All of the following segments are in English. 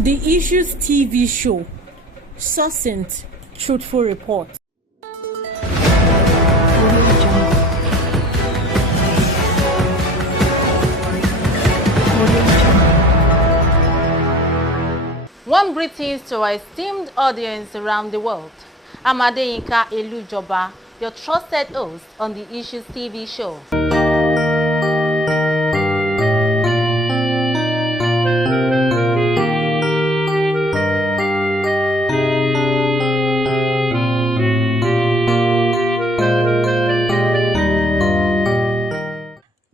The Issues TV show. Succinct, truthful report. Warm greetings to our esteemed audience around the world. I'm Adeyinka Elujoba, your trusted host on the Issues TV show.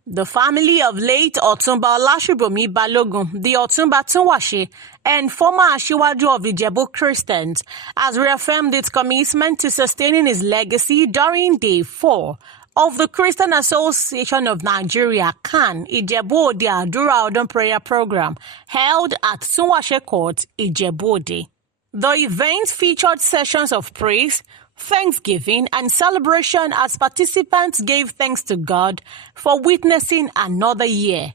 The family of late Otunba Olashubunmi Balogun, the Otunba Tunwase, and former Asiwaju of Ijebu Christians, has reaffirmed its commitment to sustaining his legacy during Day 4 of the Christian Association of Nigeria (CAN) Ijebu Adura Odun prayer program held at Tunwase Court, Ijebu. The event featured sessions of praise, thanksgiving, and celebration as participants gave thanks to God for witnessing another year.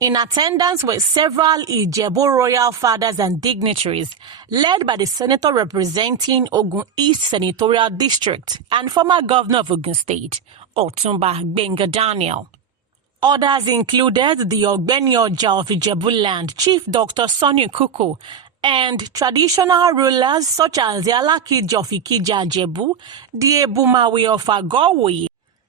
In attendance were several Ijebu royal fathers and dignitaries, led by the senator representing Ogun East Senatorial District and former governor of Ogun State, Otunba Gbenga Daniel. Others included the Ogbeni Oja of Ijebu Land, Chief Dr. Sonny Kuku, and traditional rulers such as the Alakija of Ikija Ijebu, the Ebumawe of Agowe,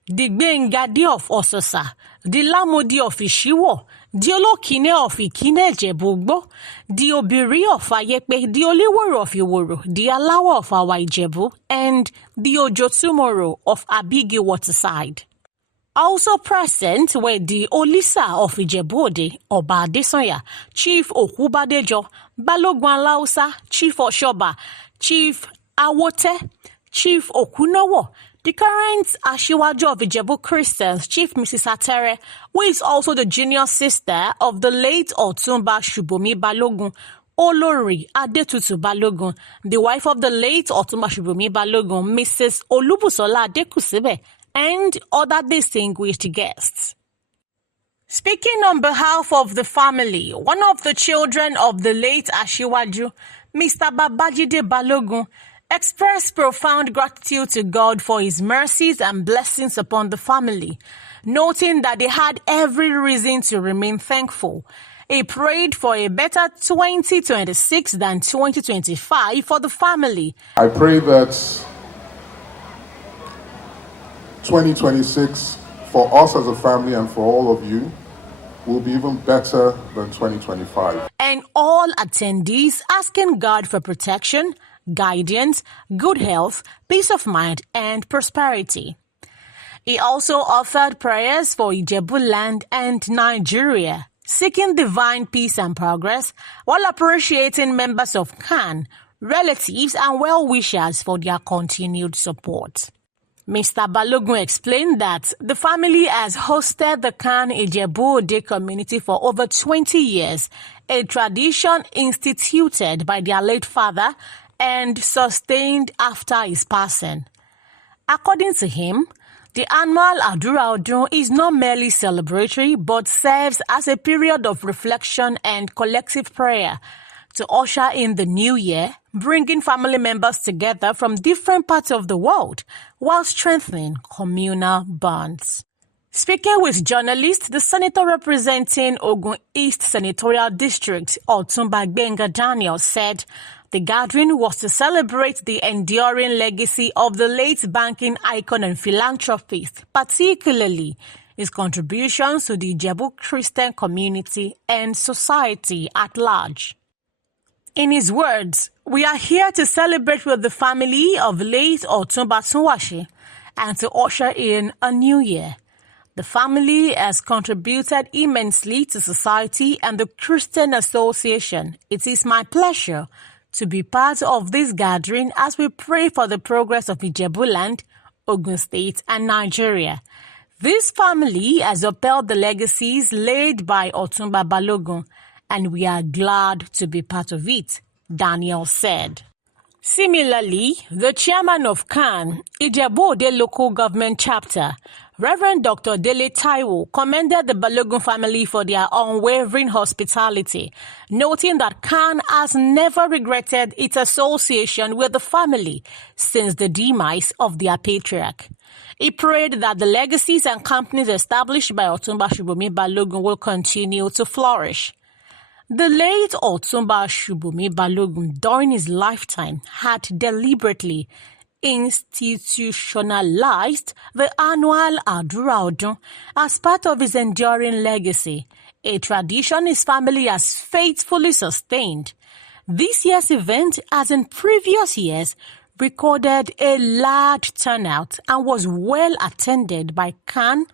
the Gbengade of Ososa, the Lamodi of Ishiwo, the Olokine of Ikine Ijebu, the Obiri of Ayepe, the Oliworo of Iworo, the Alawa of Awa Ijebu, and the Ojotumoro of Abigi Waterside. Also present were the Olisa of Ijebu-Ode, Oba Adesanya, Chief Okubadejo, Balogun Alausa, Chief Oshoba, Chief Awote, Chief Okunowo, the current Asiwaju of Ijebu Christians, Chief Mrs. Atere, who is also the junior sister of the late Otunba Shubomi Balogun, Olori Adetutu Balogun, the wife of the late Otunba Shubomi Balogun, Mrs. Olubusola Adekusebe, and other distinguished guests. Speaking on behalf of the family, one of the children of the late Asiwaju, Mr. Babajide Balogun, expressed profound gratitude to God for his mercies and blessings upon the family, noting that they had every reason to remain thankful. He prayed for a better 2026 than 2025 for the family. I pray that 2026 for us as a family and for all of you will be even better than 2025. And all attendees asking God for protection, guidance, good health, peace of mind, and prosperity. He also offered prayers for Ijebu Land and Nigeria, seeking divine peace and progress while appreciating members of CAN, relatives, and well-wishers for their continued support. Mr. Balogun explained that the family has hosted the CAN Ijebu-Ode community for over 20 years, a tradition instituted by their late father and sustained after his passing. According to him, the annual Adura Odun is not merely celebratory but serves as a period of reflection and collective prayer to usher in the new year, bringing family members together from different parts of the world while strengthening communal bonds. Speaking with journalists, the senator representing Ogun East Senatorial District, Otunba Gbenga Daniel, said the gathering was to celebrate the enduring legacy of the late banking icon and philanthropist, particularly his contributions to the Ijebu Christian community and society at large. In his words, "We are here to celebrate with the family of late Otunba Tunwase and to usher in a new year. The family has contributed immensely to society and the Christian Association. It is my pleasure to be part of this gathering as we pray for the progress of Ijebu Land, Ogun State, and Nigeria. This family has upheld the legacies laid by Otunba Balogun, and we are glad to be part of it," Daniel said. Similarly, the chairman of CAN, Ijebu-Ode Local Government Chapter, Reverend Dr. Dele Taiwo commended the Balogun family for their unwavering hospitality, noting that Khan has never regretted its association with the family since the demise of their patriarch. He prayed that the legacies and companies established by Otunba Shubomi Balogun will continue to flourish. The late Otunba Shubomi Balogun, during his lifetime, had deliberately institutionalized the annual Adura Odun as part of his enduring legacy, a tradition his family has faithfully sustained. This year's event, as in previous years, recorded a large turnout and was well attended by Khan,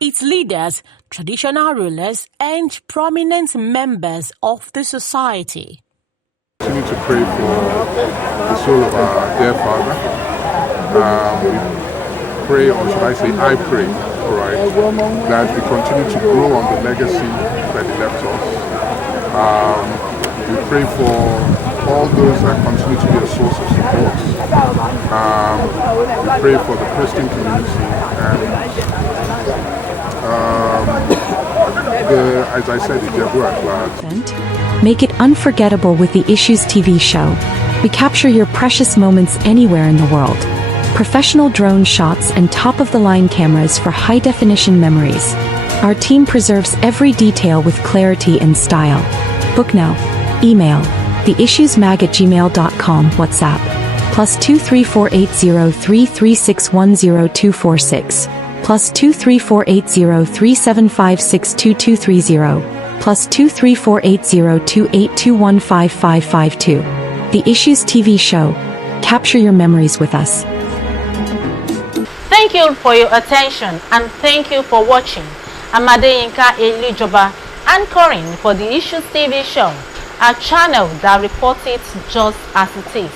its leaders, traditional rulers, and prominent members of the society. Continue to pray for the soul of our dear father. We pray, or should I say, I pray, right, that we continue to grow on the legacy that he left us. We pray for all those that continue to be a source of support. We pray for the Christian community and as I said, Ijebu at large. Make it unforgettable with the Issues TV show. We capture your precious moments anywhere in the world. Professional drone shots and top-of-the-line cameras for high-definition memories. Our team preserves every detail with clarity and style. Book now. Email theissuesmag@gmail.com. WhatsApp +2348033610246 +2348037562230 +2348028215552. The Issues TV show. Capture your memories with us. Thank you for your attention and thank you for watching. I'm Adeyinka Elijioba, anchoring for the Issues TV show, a channel that reports it just as it is.